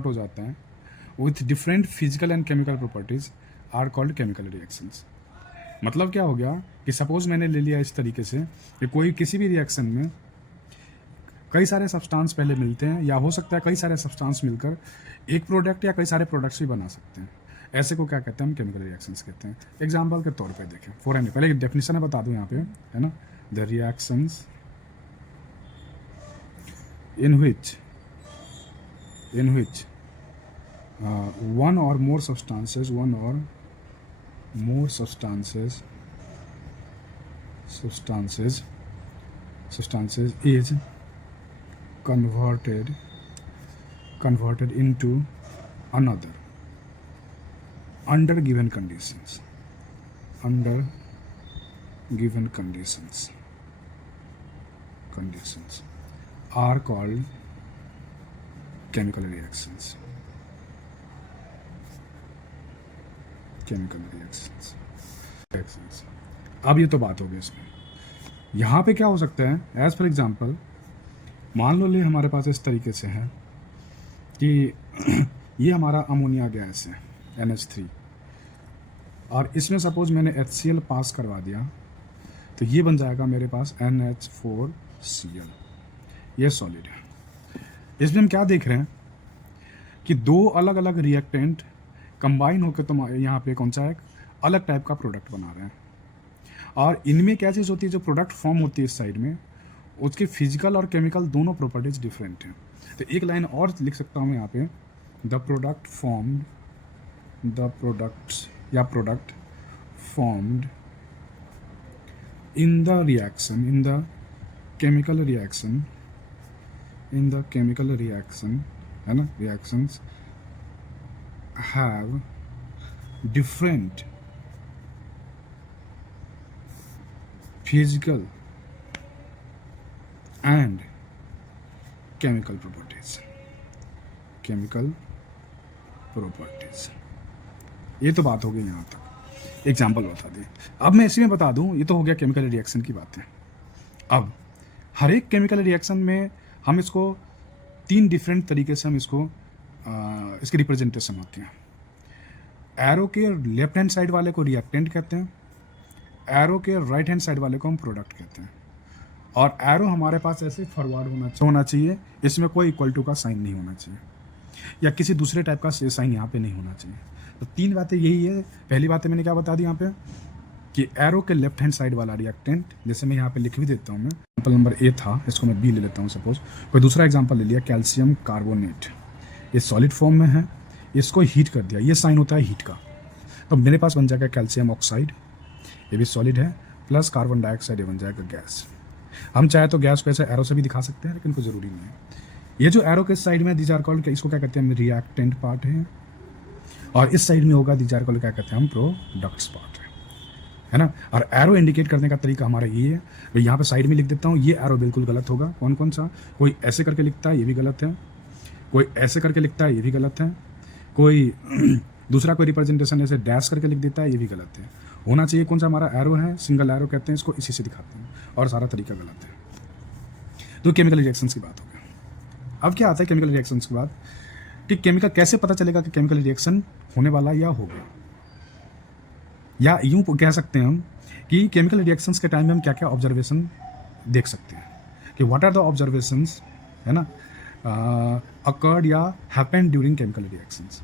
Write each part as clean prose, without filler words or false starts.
Convert हो जाते हैं with different physical and chemical properties are called chemical reactions. मतलब क्या हो गया कि सपोज मैंने ले लिया इस तरीके से कि कोई किसी भी रिएक्शन में कई सारे सब्सटेंस पहले मिलते हैं, या हो सकता है कई सारे सब्सटेंस मिलकर एक प्रोडक्ट या कई सारे प्रोडक्ट्स भी बना सकते हैं। ऐसे को क्या कहते हैं, हम केमिकल रिएक्शंस कहते हैं। एग्जांपल के तौर पे देखें, फॉर एन पहले डेफिनेशन है बता दूं यहाँ पे, है ना, the reactions in which one or more substances is converted into another under given conditions are called chemical reactions. अब ये तो बात हो गई इसमें। यहाँ पे क्या हो सकता है, एज फॉर एग्जाम्पल मान लो ले हमारे पास इस तरीके से है कि ये हमारा अमोनिया गैस है NH3, और इसमें सपोज मैंने HCl पास करवा दिया तो ये बन जाएगा मेरे पास NH4Cl। ये सॉलिड है। इसमें हम क्या देख रहे हैं कि दो अलग अलग रिएक्टेंट कंबाइन होकर तो यहाँ पे कौन सा एक अलग टाइप का प्रोडक्ट बना रहे हैं, और इनमें क्या चीज़ होती है, जो प्रोडक्ट फॉर्म होती है इस साइड में, उसके फिजिकल और केमिकल दोनों प्रॉपर्टीज डिफरेंट हैं। तो एक लाइन और लिख सकता हूँ यहाँ पे, the product formed in the chemical reaction है ना, reactions have different physical and chemical properties। ये तो बात हो गई यहाँ तक, एग्जाम्पल बता दें। अब मैं इसी में बता दूं, ये तो हो गया केमिकल रिएक्शन की बातें। अब हर एक केमिकल रिएक्शन में हम इसको तीन डिफरेंट तरीके से हम इसको इसकी रिप्रेजेंटेशन होती है। एरो के लेफ्ट हैंड साइड वाले को रिएक्टेंट कहते हैं, एरो के राइट हैंड साइड वाले को हम प्रोडक्ट कहते हैं, और एरो हमारे पास ऐसे फॉरवर्ड होना चाहिए, इसमें कोई इक्वल टू का साइन नहीं होना चाहिए, या किसी दूसरे टाइप का साइन यहाँ पे नहीं होना चाहिए। तो तीन बातें यही है। पहली बात मैंने क्या बता दी यहाँ पे कि एरो के लेफ्ट हैंड साइड वाला रिएक्टेंट, जैसे मैं यहाँ पे लिख भी देता हूँ, मैं एग्जाम्पल नंबर ए था, इसको मैं बी ले लेता हूँ। सपोज कोई दूसरा एग्जाम्पल ले लिया, कैल्शियम कार्बोनेट, ये सॉलिड फॉर्म में है, इसको हीट कर दिया, ये साइन होता है हीट का, तो मेरे पास बन जाएगा कैल्शियम ऑक्साइड, ये भी सॉलिड है, प्लस कार्बन डाइऑक्साइड, ये बन जाएगा गैस। हम चाहे तो गैस को ऐसे एरो से भी दिखा सकते हैं, लेकिन कोई ज़रूरी नहीं है। ये जो एरो के साइड में दीज आर कॉल्ड, इसको क्या कहते हैं, रिएक्टेंट पार्ट है, और इस साइड में होगा दीज आर कॉल्ड, क्या कहते हैं हम, प्रोडक्ट्स पार्ट है ना। और एरो इंडिकेट करने का तरीका हमारा ये है, भाई यहाँ पे साइड में लिख देता हूँ, ये एरो बिल्कुल गलत होगा। कौन कौन सा, कोई ऐसे करके लिखता है, ये भी गलत है, कोई ऐसे करके लिखता है, ये भी गलत है, कोई दूसरा कोई रिप्रेजेंटेशन ऐसे डैश करके लिख देता है, ये भी गलत है। होना चाहिए कौन सा हमारा एरो है, सिंगल एरो कहते हैं इसको, इसी से दिखाते हैं, और सारा तरीका गलत है। तो केमिकल रिएक्शंस की बात हो गई। अब क्या आता है केमिकल रिएक्शंस के बाद, कि केमिकल कैसे पता चलेगा कि केमिकल रिएक्शन होने वाला या हो गया, या यूं कह सकते हैं हम कि केमिकल रिएक्शंस के टाइम में हम क्या क्या ऑब्जर्वेशन देख सकते हैं, कि व्हाट आर द ऑब्जर्वेशंस, है ना, अकर्ड या हैपेंड ड्यूरिंग केमिकल रिएक्शंस।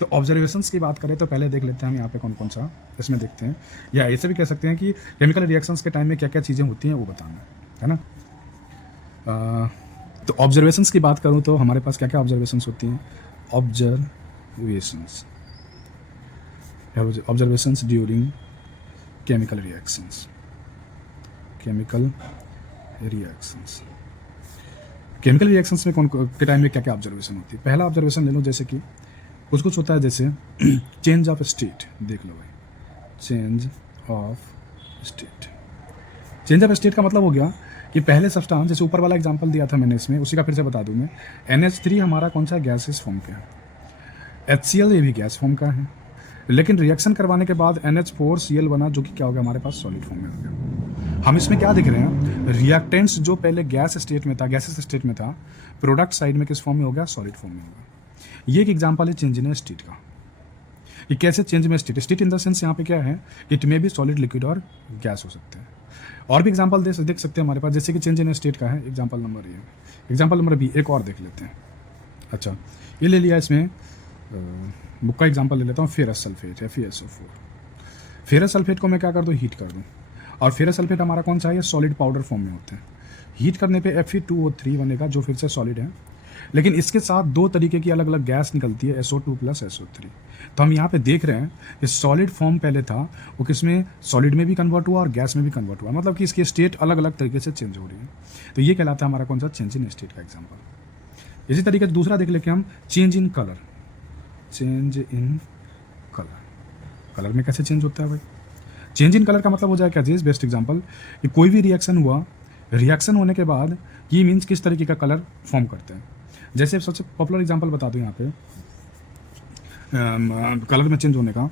तो ऑब्जर्वेशंस की बात करें तो पहले देख लेते हैं हम यहाँ पे कौन कौन सा इसमें देखते हैं, या ऐसे भी कह सकते हैं कि केमिकल रिएक्शंस के टाइम में क्या क्या चीज़ें होती हैं वो बताना है ना। तो ऑब्जर्वेशंस की बात करूँ तो हमारे पास क्या क्या ऑब्जर्वेशंस होती हैं, observations during chemical reactions. Chemical reactions में कौन के टाइम में क्या क्या ऑब्जर्वेशन होती है। पहला ऑब्जर्वेशन ले लो, जैसे कि कुछ होता है, जैसे चेंज ऑफ स्टेट, देख लो भाई, चेंज ऑफ स्टेट का मतलब हो गया कि पहले सब्सटेंस, जैसे ऊपर वाला एग्जांपल दिया था मैंने इसमें, उसी का फिर से बता दूं मैं, NH3 हमारा कौन सा गैसेस फॉर्म का है, HCl ये भी गैस फॉर्म का है, लेकिन रिएक्शन करवाने के बाद NH4Cl बना, जो कि क्या हो गया हमारे पास सॉलिड फॉर्म में हो गया। हम इसमें क्या दिख रहे हैं, रिएक्टेंट्स जो पहले गैसेस स्टेट में था, प्रोडक्ट साइड में किस फॉर्म में हो गया, सॉलिड फॉर्म में हो गया। ये एक एग्जांपल है चेंज इन स्टेट का, कि कैसे चेंज में स्टेट इन द सेंस यहाँ पे क्या है, इट में भी सॉलिड, लिक्विड और गैस हो सकते हैं। और भी एग्जांपल देख सकते हैं हमारे पास, जैसे कि चेंज इन स्टेट का है example number A. Example number B एक और देख लेते हैं। अच्छा, ये ले लिया, इसमें बुक का एग्जांपल ले लेता हूँ, फेरस सल्फेट है, FeSO4। फेरस सल्फेट को मैं क्या कर दूँ, हीट कर दूँ। और फेरस सल्फेट हमारा कौन सा है, ये सॉलिड पाउडर फॉर्म में होते हैं। हीट करने पे Fe2O3 बनेगा, जो फिर से सॉलिड है, लेकिन इसके साथ दो तरीके की अलग अलग गैस निकलती है, SO2 + SO3। तो हम यहाँ पे देख रहे हैं कि सॉलिड फॉर्म पहले था, वो किसमें, सॉलिड में भी कन्वर्ट हुआ और गैस में भी कन्वर्ट हुआ, मतलब कि इसकी स्टेट अलग अलग तरीके से चेंज हो रही है। तो ये कहलाता है हमारा कौन सा, चेंज इन स्टेट का एग्जाम्पल। इसी तरीके से दूसरा देख लेके हम, change in colour. Change in colour, colour में कैसे चेंज होता है भाई। चेंज इन कलर का मतलब हो जाए क्या चीज़, बेस्ट एग्जांपल, कि कोई भी रिएक्शन हुआ, रिएक्शन होने के बाद ये मीन्स किस तरीके का कलर फॉर्म करते हैं। जैसे सबसे पॉपुलर एग्जांपल बता दूं यहाँ पे कलर में चेंज होने का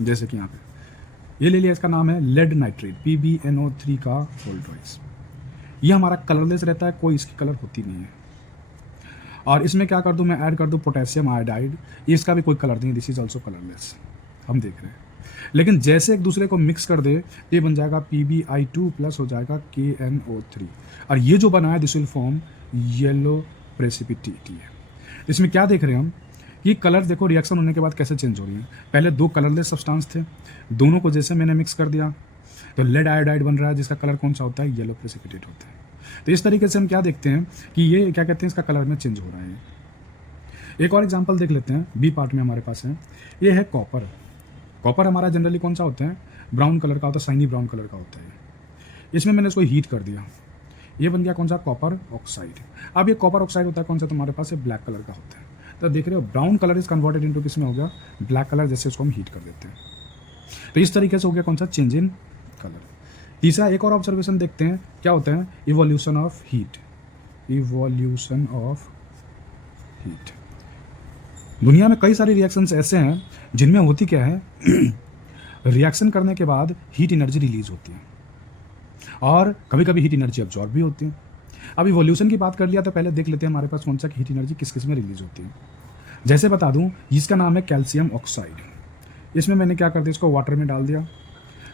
जैसे कि यहाँ पे ये ले लिया, इसका नाम है लेड नाइट्रेट, PbNO3 का वोल्ट वाइज। ये हमारा कलरलेस रहता है, कोई इसकी कलर होती नहीं है। और इसमें क्या कर दूं मैं, ऐड कर दूं पोटेशियम आयोडाइड, इसका भी कोई कलर नहीं, दिस इज ऑल्सो कलरलेस, हम देख रहे हैं। लेकिन जैसे एक दूसरे को मिक्स कर दे तो ये बन जाएगा PbI2 + हो जाएगा KNO3, और ये जो बना है this will form yellow precipitate है। इसमें क्या देख रहे हैं हम, कि कलर देखो रिएक्शन होने के बाद कैसे चेंज हो रही है। पहले दो कलरलेस सब्सटेंस थे, दोनों को जैसे मैंने मिक्स कर दिया तो लेड आयोडाइड बन रहा है, जिसका कलर कौन सा होता है, येलो प्रेसिपिटेट होता है। तो इस तरीके से हम क्या देखते हैं कि ये क्या कहते हैं, इसका कलर में चेंज हो रहा है। एक और एग्जाम्पल देख लेते हैं, बी पार्ट में हमारे पास है, ये है कॉपर। कॉपर हमारा जनरली कौन सा होता है, ब्राउन कलर का होता है, शाइनी ब्राउन कलर का होता है। इसमें मैंने इसको हीट कर दिया, ये बन गया कौन सा, कॉपर ऑक्साइड। अब ये कॉपर ऑक्साइड होता है कौन सा, तुम्हारे पास है ब्लैक कलर का होता है। तो देख रहे हो brown colour is converted into किस में हो गया, ब्लैक कलर, जैसे इसको हम हीट कर देते हैं। तो इस तरीके से हो गया कौन सा, चेंज इन कलर। तीसरा एक और ऑब्जर्वेशन देखते हैं, क्या होता है, evolution of heat. Evolution of heat, दुनिया में कई सारे रिएक्शंस ऐसे हैं जिनमें होती क्या है रिएक्शन करने के बाद हीट एनर्जी रिलीज होती है, और कभी कभी हीट एनर्जी अब्जॉर्ब भी होती है। अब इवोल्यूशन की बात कर लिया तो पहले देख लेते हैं हमारे पास कौन सा हीट एनर्जी किस किस में रिलीज होती है। जैसे बता दूं, इसका नाम है कैल्शियम ऑक्साइड। इसमें मैंने क्या कर दिया, इसको वाटर में डाल दिया,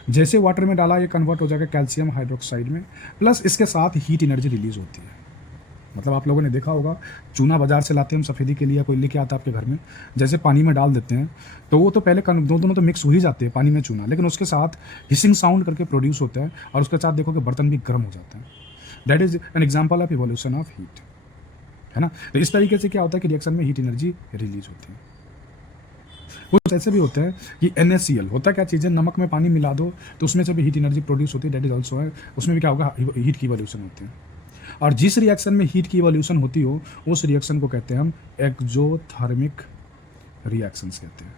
जैसे वाटर में डाला ये कन्वर्ट हो जाएगा कैल्शियम हाइड्रोक्साइड में, प्लस इसके साथ हीट एनर्जी रिलीज होती है। मतलब आप लोगों ने देखा होगा, चूना बाजार से लाते हैं हम सफ़ेदी के लिए, कोई लेके आता है आपके घर में, जैसे पानी में डाल देते हैं तो वो तो पहले दोनों तो मिक्स हो ही जाते हैं, पानी में चूना, लेकिन उसके साथ हिसिंग साउंड करके प्रोड्यूस होता है, और उसके साथ देखो कि बर्तन भी गर्म हो जाता है। That is an example of evolution of heat, है ना। तो इस तरीके से क्या होता है कि रिएक्शन में हीट एनर्जी रिलीज होती है। कुछ ऐसे भी होता है कि NaCl होता क्या चीज़ है, नमक में पानी मिला दो तो उसमें से भी हीट एनर्जी प्रोड्यूस होती है, दैट इज ऑल्सो है, उसमें भी क्या होगा, हीट की इवोल्यूशन होती है। और जिस रिएक्शन में हीट की इवोल्यूशन होती हो उस रिएक्शन को कहते हैं हम एक्सोथर्मिक रिएक्शंस कहते हैं।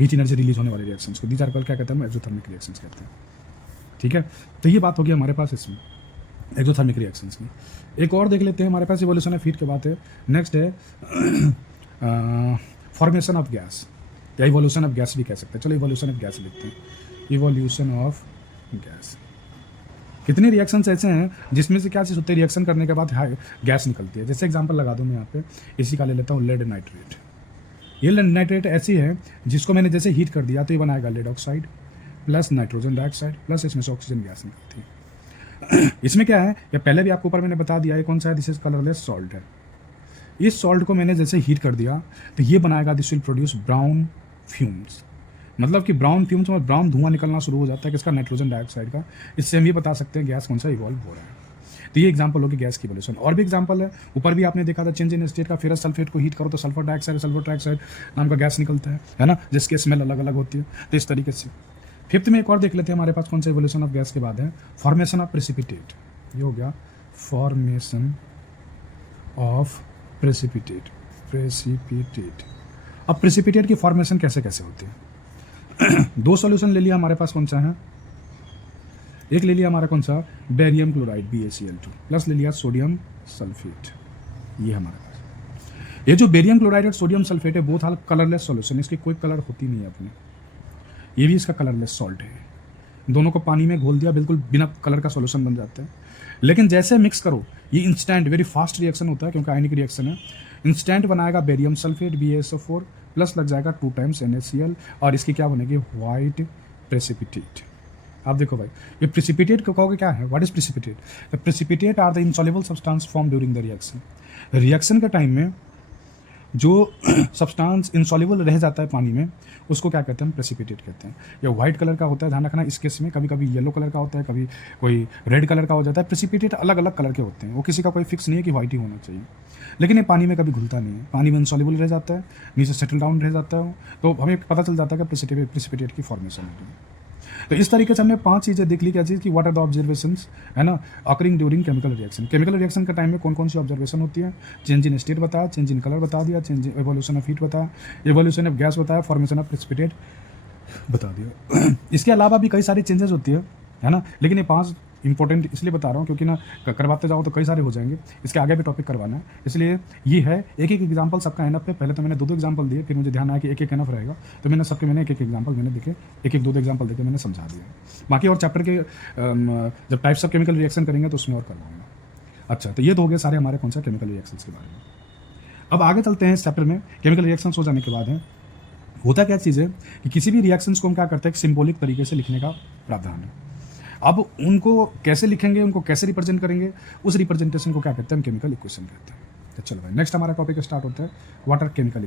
हीट एनर्जी रिलीज होने वाले रिएक्शंस को, दीज आर कॉल्ड क्या कहते हैं हम, एक्सोथर्मिक रिएक्शंस कहते हैं। ठीक है, तो ये बात होगी हमारे पास इसमें एक्सोथर्मिक रिएक्शंस की। एक और देख लेते हैं, हमारे पास इवोल्यूशन ऑफ हीट के बात है। नेक्स्ट है फॉर्मेशन ऑफ गैस, या इवोल्यूशन ऑफ गैस भी कह सकते हैं। चलो इवोल्यूशन ऑफ गैस लिखते हैं, इवोल्यूशन ऑफ गैस। कितने रिएक्शंस ऐसे हैं जिसमें से क्या चीज़ होती है, रिएक्शन करने के बाद गैस निकलती है। जैसे एग्जांपल लगा दूं मैं यहाँ पे, इसी का ले लेता हूँ लेड नाइट्रेट। ये लेड नाइट्रेट ऐसी है जिसको मैंने जैसे हीट कर दिया तो ये बनाएगा lead oxide plus nitrogen dioxide, plus इसमें से ऑक्सीजन गैस निकलती है। इसमें क्या है, या पहले भी आपको ऊपर मैंने बता दिया, ये कौन सा है, दिस इज कलरलेस सॉल्ट है। इस सॉल्ट को मैंने जैसे हीट कर दिया तो ये बनाएगा, this will produce brown fumes, मतलब कि ब्राउन फ्यूम्स में ब्राउन धुआं निकलना शुरू हो जाता है, किसका, नाइट्रोजन डाइऑक्साइड का। इससे हम ये बता सकते हैं गैस कौन सा इवॉल्व हो रहा है। तो ये एग्जांपल होगी गैस की इवोल्यूशन। और भी एग्जांपल है, ऊपर भी आपने देखा था चेंज इन स्टेट का, फेरस सल्फेट को हीट करो तो सल्फर डाइऑक्साइड नाम का गैस निकलता है ना, जिसकी स्मेल अलग अलग होती है। तो इस तरीके से फिफ्थ में एक और देख लेते हैं, हमारे पास कौन सा इवोल्यूशन ऑफ गैस के बाद है, फॉर्मेशन ऑफ प्रेसिपिटेट। ये हो गया फॉर्मेशन ऑफ प्रेसिपिटेट। अब प्रेसिपिटेट की फॉर्मेशन कैसे कैसे होती है, दो सॉल्यूशन ले लिया हमारे पास, कौन सा है, एक ले लिया हमारा कौन सा, बेरियम क्लोराइड BaCl2 प्लस ले लिया सोडियम सल्फेट। ये हमारे पास ये जो बेरियम क्लोराइड और सोडियम सल्फेट है, बोथ आर कलरलेस सॉल्यूशन, इसकी कोई कलर होती नहीं है अपने। ये भी इसका कलरलेस सॉल्ट है, दोनों को पानी में घोल दिया, बिल्कुल बिना कलर का सॉल्यूशन बन जाता है। लेकिन जैसे मिक्स करो ये इंस्टेंट वेरी फास्ट रिएक्शन होता है, क्योंकि आयनिक रिएक्शन है, इंस्टेंट बनाएगा बेरियम सल्फेट BaSO4 प्लस लग जाएगा 2 टाइम्स NaCl और इसकी क्या बनेगी वाइट प्रेसिपिटेट। आप देखो भाई ये प्रेसिपिटेट को कहोगे क्या है, what is precipitate? The precipitate are the insoluble substance form during the reaction. Reaction के टाइम में जो सब्सटेंस इनसॉल्युबल रह जाता है पानी में उसको क्या कहते हैं, प्रेसिपिटेट कहते हैं। ये वाइट कलर का होता है, ध्यान रखना इस केस में, कभी कभी येलो कलर का होता है, कभी कोई रेड कलर का हो जाता है। प्रेसिपिटेट अलग अलग कलर के होते हैं, वो किसी का कोई फिक्स नहीं है कि वाइट ही होना चाहिए, लेकिन ये पानी में कभी घुलता नहीं है, पानी में इनसॉल्युबल रह जाता है, नीचे सेटल डाउन रह जाता है, तो हमें पता चल जाता है कि प्रेसिपिटेट की फॉर्मेशन होती है। तो इस तरीके से हमने 5 चीज़ें देख ली। क्या चीज़ की व्हाट आर द ऑब्जर्वेशंस, है ना, occurring during chemical reaction. Chemical reaction के टाइम में कौन कौन सी ऑब्जर्वेशन होती है? चेंज इन स्टेट बताया, चेंज इन कलर बता दिया, चेंज एवोल्यूशन ऑफ हीट बताया, एवोल्यूशन ऑफ गैस बताया, फॉर्मेशन ऑफ प्रेसिपिटेट बता दिया। इसके अलावा भी कई सारी चेंजेस होती है ना, लेकिन ये 5 इंपॉर्टेंट इसलिए बता रहा हूँ क्योंकि ना करवाते जाओ तो कई सारे हो जाएंगे, इसके आगे भी टॉपिक करवाना है, इसलिए ये है एक एक एग्जांपल सबका एनफ है। पहले तो मैंने 2 एग्जांपल दिए, फिर मुझे ध्यान आया कि एक एक एनफ रहेगा, तो मैंने सबके मैंने एक एक एग्जांपल मैंने देखे, एक 2 एग्जांपल देके मैंने समझा दिया। बाकी और चैप्टर के जब टाइप्स ऑफ केमिकल रिएक्शन करेंगे तो उसमें और करवाऊंगा। अच्छा, तो ये तो हो गए सारे हमारे कौन सा केमिकल रिएक्शंस के बारे में। अब आगे चलते हैं इस चैप्टर में। केमिकल रिएक्शंस हो जाने के बाद है होता क्या चीज़ है कि किसी भी रिएक्शंस को हम क्या करते हैं, सिंबॉलिक तरीके से लिखने का प्रावधान है। अब उनको कैसे लिखेंगे, उनको कैसे रिप्रेजेंट करेंगे, उस रिप्रेजेंटेशन को क्या कहते हैं, हम केमिकल इक्वेशन कहते हैं। तो चलो भाई नेक्स्ट हमारा टॉपिक स्टार्ट होता है, वाटर केमिकल